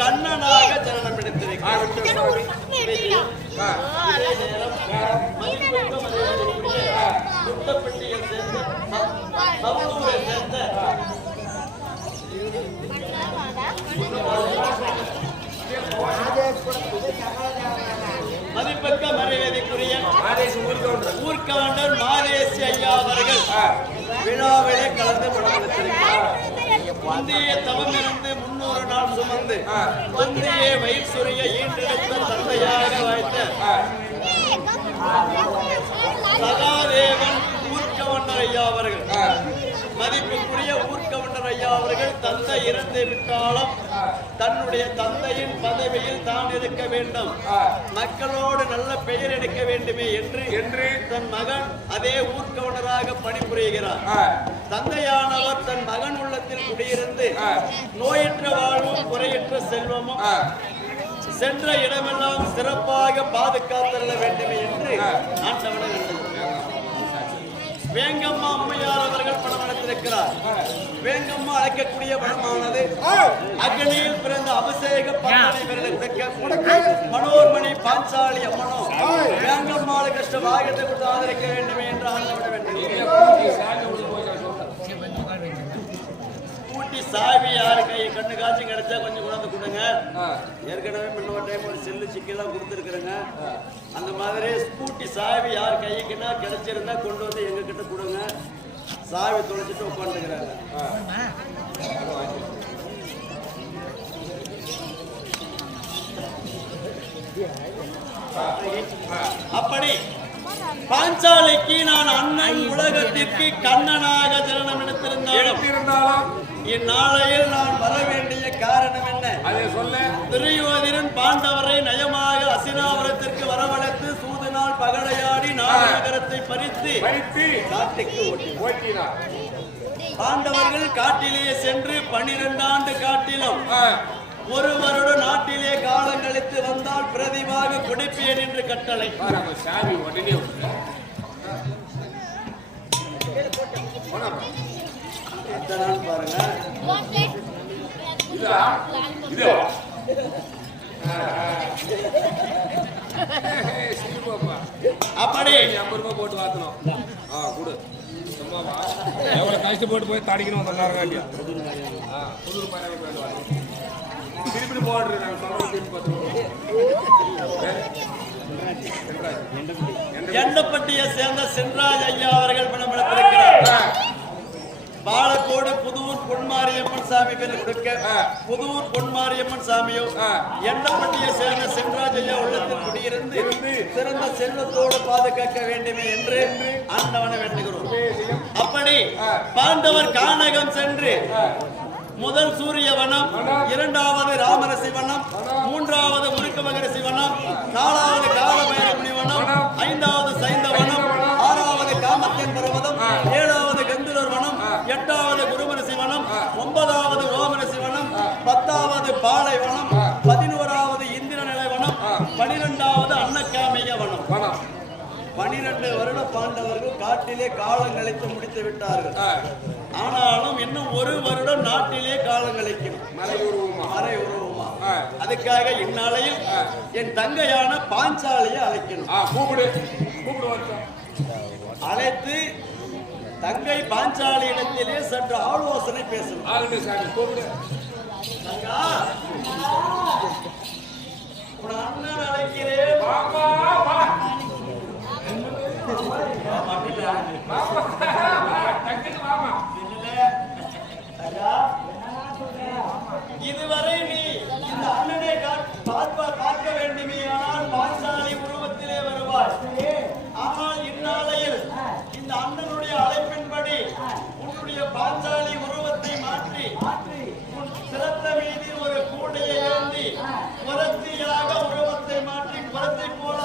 கண்ணனாக ஜனனம் எடுத்திருக்கிறார். குட்டப்பட்டியில் சேர்ந்த மதுரை சேர்ந்த மதிப்பக்க மரியாதைக்குரிய ஊர்கவுண்டர் மாதேசி ஐயா அவர்கள் விழாவிலே கலந்து படமெடுத்திருக்கிறார். முந்தைய தவமிருந்து 300 நாள் சுமந்து முந்தைய வயிற்றுரிய ஈன்றெடுத்த தந்தையாக வாய்த்த சகாதேவன் ஊர்கவுண்டர் ஐயா அவர்கள் மதிப்புக்குரிய ஊர்கவுண்டர் ஐயா அவர்கள் தந்தை இறந்து விட்டாலும் தன்னுடைய தந்தையின் பதவியில் தான் இருக்க வேண்டும், மக்களோடு நல்ல பெயர் எடுக்க வேண்டுமே என்று தன் மகன் அதே ஊர்கவுண்டராக பணிபுரிகிறார். தந்தையானவர் தன் மகன் உள்ளத்தில் குடியிருந்து நோயற்ற வாழ்வும் குறையற்ற செல்வமும் சென்ற இடமெல்லாம் சிறப்பாக பாதுகாத்தள்ள வேண்டுமே என்று ஆண்டவனை வேண்டுகிறார். வேங்கம்மா அம்மையார் அவர்கள் படம் எடுத்திருக்கிறார். வேங்கம்மா அழைக்கக்கூடிய படமானது அக்னியில் பிறந்த அபிஷேக மனோர்மணி பாஞ்சாலி அம்மனோ வேங்கம்மாளு கஷ்டம் ஆகியத்தை கொடுத்து ஆதரிக்க வேண்டுமே என்று ஆண்டவனை வேண்டுகிறார். கூட்டி சாவி யாரு கை கண்ணு காட்சி கிடைச்சா கொஞ்சம் கொண்டாந்து கொடுங்க. ஏற்கனவே முன்ன டைம் ஒரு செல்லு சிக்கெல்லாம் கொடுத்துருக்குறேங்க. அந்த மாதிரி ஸ்கூட்டி சாவி யார் கைக்குன்னா கிடைச்சிருந்தா கொண்டு வந்து எங்க கிட்ட கொடுங்க. சாவி தொலைச்சிட்டு உட்காந்துக்கிறாங்க. அப்படி பாஞ்சாலிக்கு நான் அண்ணன் உலகத்திற்கு கண்ணனாக ஜனனம் எடுத்திருந்தாலும் இந்நாளையில் நான் வர வேண்டிய காரணம் என்ன? அதை சொல்ல. துரியோதனன் பாண்டவரை நயமாக அசினாபுரத்திற்கு வரவழைத்து சூதனால் பகடையாடி நாகரத்தை பறித்து காட்டுக்கு ஓட்டினார். பாண்டவர்கள் காட்டிலே சென்று 12 ஆண்டு காட்டிலும் ஒரு வருடம் நாட்டிலே காலம் கழித்து வந்தால் பிரதிவாக கொடுப்பேன் என்று கட்டளை. பாருங்க அப்படி 50 ரூபாய் போட்டு வாத்தணும். எவ்வளவு கஷ்டப்பட்டு போய் தடிக்கணும் சொன்னாங்க. திருப்பி போடுறேன். எண்டப்பட்டியை சேர்ந்த சென்றாஜ் ஐயா அவர்கள் பணம் எடுத்திருக்கிறார். பாலக்கோடு புதூர் பொன்மாரியம்மன் சாமி பேர் கொடுக்க புதூர் பொன்மாரியம்மன் சாமியோ எண்டப்பட்டியை சேர்ந்த சென்றாஜ் ஐயா உள்ளத்தில் குடியிருந்து சிறந்த செல்வத்தோடு பாதுகாக்க வேண்டுமே என்று ஆண்டவனை வேண்டுகிறோம். அப்படி பாண்டவர் கானகம் சென்று முதல் சூரிய வனம், 2வது ராமரசி வனம், 3வது முருக்க மகரிஷி வனம், 4வது காலபைரமுனி வனம், 5வது சைந்த வனம், 6வது காமத்தியன் பர்வதம், 7வது கந்தூர் வனம், 8வது குருமரசி வனம், 9வது ஓமரசி வனம், 10வது பாலை வனம், 11வது இந்திர நிலை வனம், 12வது அன்னகாமிய வனம். 12 வருட பாண்டவர்கள் காட்டிலே காலம் கழித்து முடித்து விட்டார்கள். ஆனாலும் இன்னும் 1 வருடம் நாட்டிலே காலம் கழிக்கும். மறை உருவமா அதுக்காக இந்நாளையில் என் தங்கையான பாஞ்சாலியை அழைக்கணும். அழைத்து தங்கை பாஞ்சாலி இடத்திலே சற்று ஆலோசனை பேசணும். அண்ணன் அழைக்கிறேன். இதுவரை நீ இந்த அண்ணனை பார்க்க வேண்டுமே, ஆனால் பாஞ்சாலி உருவத்திலே வருவாய். ஆனால் இந்நாளையில் இந்த அண்ணனுடைய அழைப்பின்படி உன்னுடைய பாஞ்சாலி உருவத்தை மாற்றி உன் சிறந்த மீது ஒரு கூடையை ஏந்தி குரத்தியாக உருவத்தை மாற்றி குரத்தை போல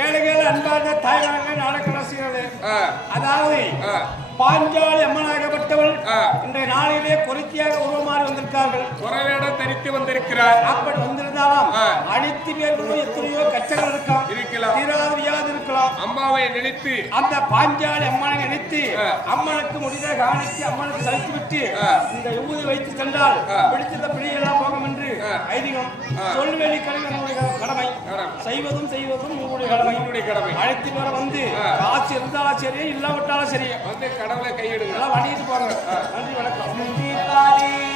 ஏழைகள் அன்பார்ந்த தாய்மார்கள் நாடகரசிகளே, அதாவது பாஞ்சாலி அம்மனாகப்பட்டவள் இன்றைய நாளிலே கொரித்தியாக உருவமாறி வந்திருக்கார்கள். குறவேடம் தரித்து வந்திருக்கிறார். அப்படி வந்திருந்தாலும் அனைத்து பேர்களும் எத்தனையோ கஷ்டங்கள் இருக்கலாம், தீராத வியாது இருக்கலாம். அம்மாவை நினைத்து அந்த பாஞ்சாலி அம்மனை நினைத்து அம்மனுக்கு முடிந்த காணித்து அம்மனுக்கு சலித்து விட்டு இந்த ஊதி வைத்து சென்றால் பிடித்த பிடியெல்லாம் போகும் என்று ஐதீகம். சொல்வெளி கடமை கடமை செய்வதும் உங்களுடைய கடமை. அழைத்து வர வந்து காசு இருந்தாலும் சரி இல்லாவிட்டாலும் சரி வந்து கடவுளை கையெடுங்க, வண்டிட்டு போங்க. நன்றி, வணக்கம்.